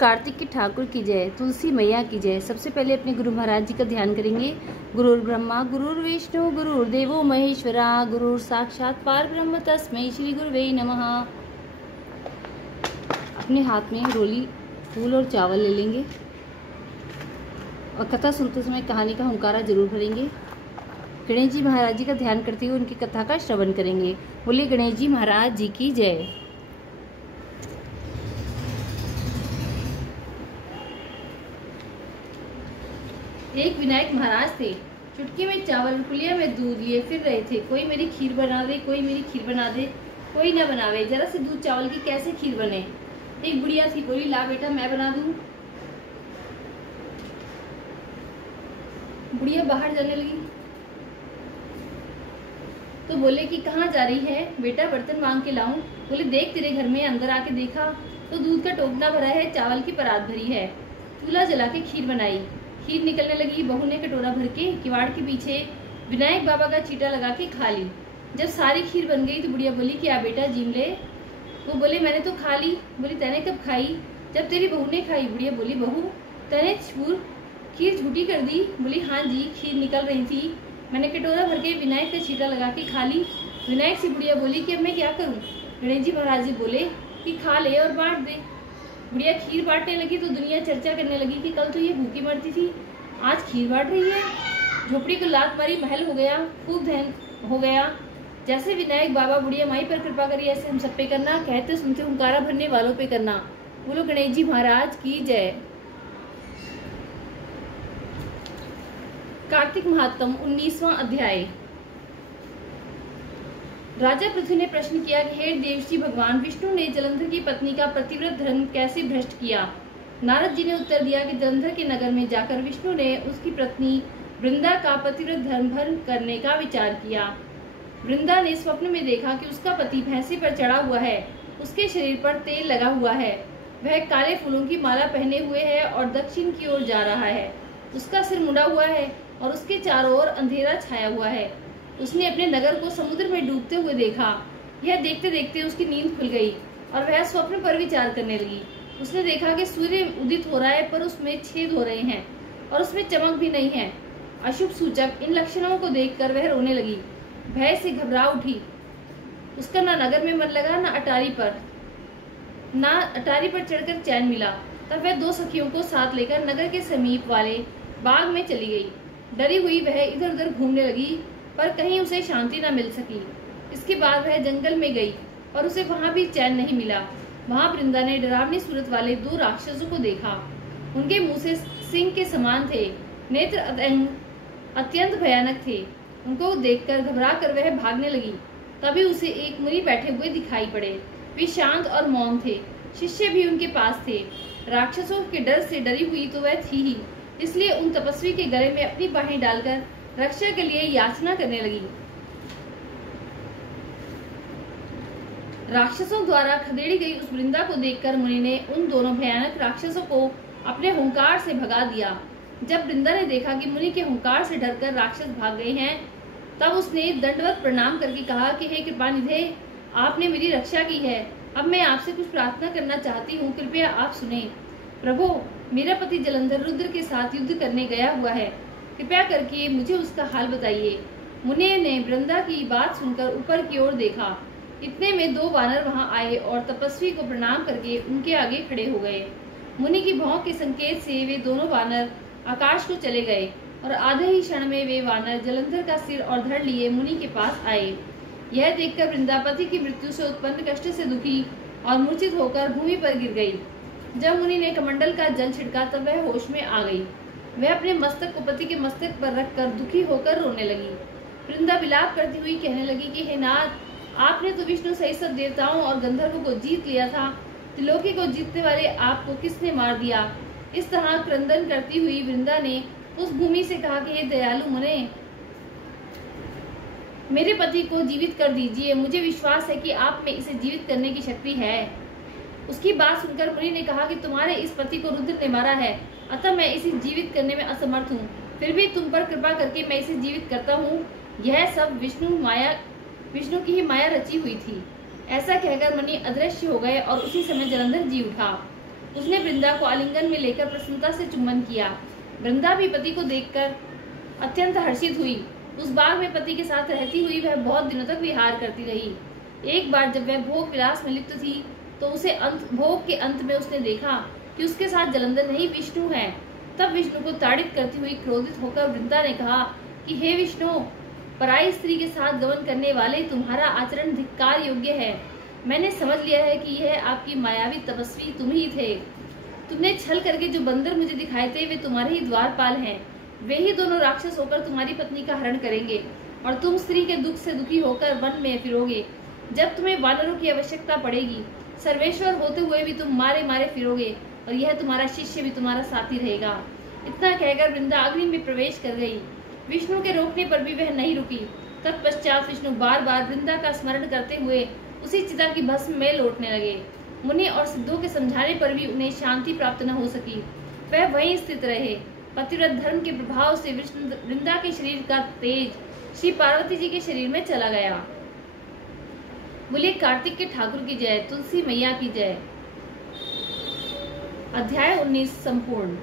कार्तिक के ठाकुर की जय, तुलसी मैया की जय। सबसे पहले अपने गुरु महाराज जी का ध्यान करेंगे। गुरुर् ब्रह्मा गुरुर्विष्णु गुरुर्देवो महेश्वरा, गुरुर् साक्षात परब्रह्म तस्मै श्री गुरुवे नमः। अपने हाथ में रोली, फूल और चावल ले लेंगे और कथा सुनते समय कहानी का हुंकारा जरूर भरेंगे। गणेश जी महाराज जी का ध्यान करते हुए उनकी कथा का श्रवण करेंगे। बोलिए गणेश जी महाराज जी की जय। एक विनायक महाराज थे। चुटकी में चावल, कुलिया में दूध लिए फिर रहे थे। कोई मेरी खीर बना दे, कोई मेरी खीर बना दे, कोई ना बनावे। जरा से दूध चावल की कैसे खीर बने। एक बुढ़िया थी, बोली ला बेटा मैं बना दूं। बुढ़िया बाहर जाने लगी तो बोले कि कहाँ जा रही है बेटा, बर्तन मांग के लाऊं। बोले देख तेरे घर में। अंदर आके देखा तो दूध का टोकना भरा है, चावल की परात भरी है। चूल्हा जला के खीर बनाई। खीर निकलने लगी। बहू ने कटोरा भर के किवाड़ के पीछे विनायक बाबा का चीटा लगा के खा ली। जब सारी खीर बन गई तो बुढ़िया बोली क्या बेटा जीम ले। वो बोले मैंने तो खा ली। बोली तैने कब खाई। जब तेरी बहू ने खाई। बुढ़िया बोली बहू तैने खीर झूठी कर दी। बोली हाँ जी, खीर निकल रही थी, मैंने कटोरा भर के विनायक का चीटा लगा के खा ली। विनायक से बुढ़िया बोली कि अब मैं क्या करूं। गणेश जी महाराज जी बोले कि खा ले और बांट दे। बुढ़िया खीर बांटने लगी तो दुनिया चर्चा करने लगी कि कल तो ये भूखी मरती थी, आज खीर बांट रही है। झोपड़ी को लात मारी, महल हो गया, खूब धन हो गया। जैसे विनायक बाबा बुढ़िया माई पर कृपा करी, ऐसे हम सब पे करना। कहते सुनते हुंकारा भरने वालों पे करना। बोलो गणेश जी महाराज की जय। कार्तिक महात्म 19वां अध्याय। राजा पृथु ने प्रश्न किया कि हे देवर्षि भगवान विष्णु ने जलंधर की पत्नी का पतिव्रत धर्म कैसे भ्रष्ट किया। नारद जी ने उत्तर दिया कि जलंधर के नगर में जाकर विष्णु ने उसकी पत्नी वृंदा का पतिव्रत धर्म भंग करने का विचार किया। वृंदा ने स्वप्न में देखा कि उसका पति भैंसे पर चढ़ा हुआ है, उसके शरीर पर तेल लगा हुआ है, वह काले फूलों की माला पहने हुए है और दक्षिण की ओर जा रहा है। उसका सिर मुड़ा हुआ है और उसके चारों ओर अंधेरा छाया हुआ है। उसने अपने नगर को समुद्र में डूबते हुए देखा। यह देखते देखते उसकी नींद खुल गई और वह स्वप्न पर विचार करने लगी। उसने देखा कि सूर्य उदित हो रहा है पर उसमें छेद हो रहे हैं और उसमें चमक भी नहीं है, अशुभ सूचक। इन लक्षणों को देखकर वह रोने लगी, भय से घबरा उठी। उसका ना नगर में मन लगा, ना अटारी पर चढ़कर चैन मिला। तब वह दो सखियों को साथ लेकर नगर के समीप वाले बाग में चली गई। डरी हुई वह इधर उधर घूमने लगी पर कहीं उसे शांति न मिल सकी। इसके बाद वह जंगल में गई और उसे वहां भी चैन नहीं मिला। वहां वृंदा ने डरावनी सूरत वाले दो राक्षसों को देखा। उनके मुंह से सिंह के समान थे, नेत्र अत्यंत भयानक थे। उनको देखकर घबरा कर वह भागने लगी। तभी उसे एक मुनि बैठे हुए दिखाई पड़े। वे शांत और मौन थे, शिष्य भी उनके पास थे। राक्षसों के डर से डरी हुई तो वह थी ही, इसलिए उन तपस्वी के गले में अपनी बाहें डालकर रक्षा के लिए याचना करने लगी। राक्षसों द्वारा खदेड़ी गई उस वृंदा को देखकर मुनि ने उन दोनों भयानक राक्षसों को अपने हुंकार से भगा दिया। जब वृंदा ने देखा कि मुनि के हुंकार से डरकर राक्षस भाग गए हैं, तब उसने दंडवत प्रणाम करके कहा कि हे कृपानिधे, आपने मेरी रक्षा की है। अब मैं आपसे कुछ प्रार्थना करना चाहती हूँ, कृपया आप सुने। प्रभु, मेरा पति जलंधर रुद्र के साथ युद्ध करने गया हुआ है, कृपया करके मुझे उसका हाल बताइए। मुनि ने वृंदा की बात सुनकर ऊपर की ओर देखा। इतने में दो वानर वहां आए और तपस्वी को प्रणाम करके उनके आगे खड़े हो गए। मुनि की भौं के संकेत से वे दोनों वानर आकाश को चले गए और आधे ही क्षण में वे वानर जलंधर का सिर और धड़ लिए मुनि के पास आए। यह देखकर वृंदापति की मृत्यु से उत्पन्न कष्ट से दुखी और मूर्छित होकर भूमि पर गिर गई। जब मुनि ने कमंडल का जल छिड़का तब वह होश में आ गई। वह अपने मस्तक को पति के मस्तक पर रखकर दुखी होकर रोने लगी। वृंदा विलाप करती हुई कहने लगी कि हे नाथ, आपने तो विष्णु सहित सब देवताओं और गंधर्वों को जीत लिया था, त्रिलोकी को जीतने वाले आपको किसने मार दिया। इस तरह क्रंदन करती हुई वृंदा ने उस भूमि से कहा कि हे दयालु मुने, मेरे पति को जीवित कर दीजिए। मुझे विश्वास है कि आप में इसे जीवित करने की शक्ति है। उसकी बात सुनकर मुनि ने कहा कि तुम्हारे इस पति को रुद्र ने मारा है, अतः मैं इसे जीवित करने में असमर्थ हूँ। फिर भी तुम पर कृपा करके मैं इसे जीवित करता हूँ। यह सब विष्णु की ही माया रची हुई थी। ऐसा कहकर मुनि अदृश्य हो गए और उसी समय जलंधर जी उठा। उसने वृंदा को आलिंगन में लेकर प्रसन्नता से चुम्बन किया। वृंदा भी पति को देखकर अत्यंत हर्षित हुई। उस बाग में पति के साथ रहती हुई वह बहुत दिनों तक विहार करती रही। एक बार जब वह भोग विलास में लिप्त थी तो उसे भोग के अंत में उसने देखा कि उसके साथ जलंधर नहीं विष्णु है। तब विष्णु को ताड़ित करती हुई क्रोधित होकर वृंदा ने कहा कि हे विष्णु, पराई स्त्री के साथ गमन करने वाले तुम्हारा आचरण धिक्कार योग्य है। मैंने समझ लिया है कि यह आपकी मायावी तपस्वी तुम ही थे। तुमने छल करके जो बंदर मुझे दिखाए थे वे तुम्हारे ही द्वारपाल हैं। वे ही दोनों राक्षस होकर तुम्हारी पत्नी का हरण करेंगे और तुम स्त्री के दुख से दुखी होकर वन में फिरोगे। जब तुम्हें वानरों की आवश्यकता पड़ेगी, सर्वेश्वर होते हुए भी तुम मारे मारे फिरोगे और यह तुम्हारा शिष्य भी तुम्हारा साथी रहेगा। इतना कहकर वृंदा अग्नि में प्रवेश कर गई। विष्णु के रोकने पर भी वह नहीं रुकी। तत्पश्चात विष्णु बार बार वृंदा का स्मरण करते हुए उसी चिता की भस्म में लौटने लगे। मुनि और सिद्धों के समझाने पर भी उन्हें शांति प्राप्त न हो सकी। वह वहीं स्थित रहे। पतिव्रत धर्म के प्रभाव से वृंदा के शरीर का तेज श्री पार्वती जी के शरीर में चला गया। बोलिए कार्तिक के ठाकुर की जय, तुलसी मैया की जय। अध्याय 19 संपूर्ण।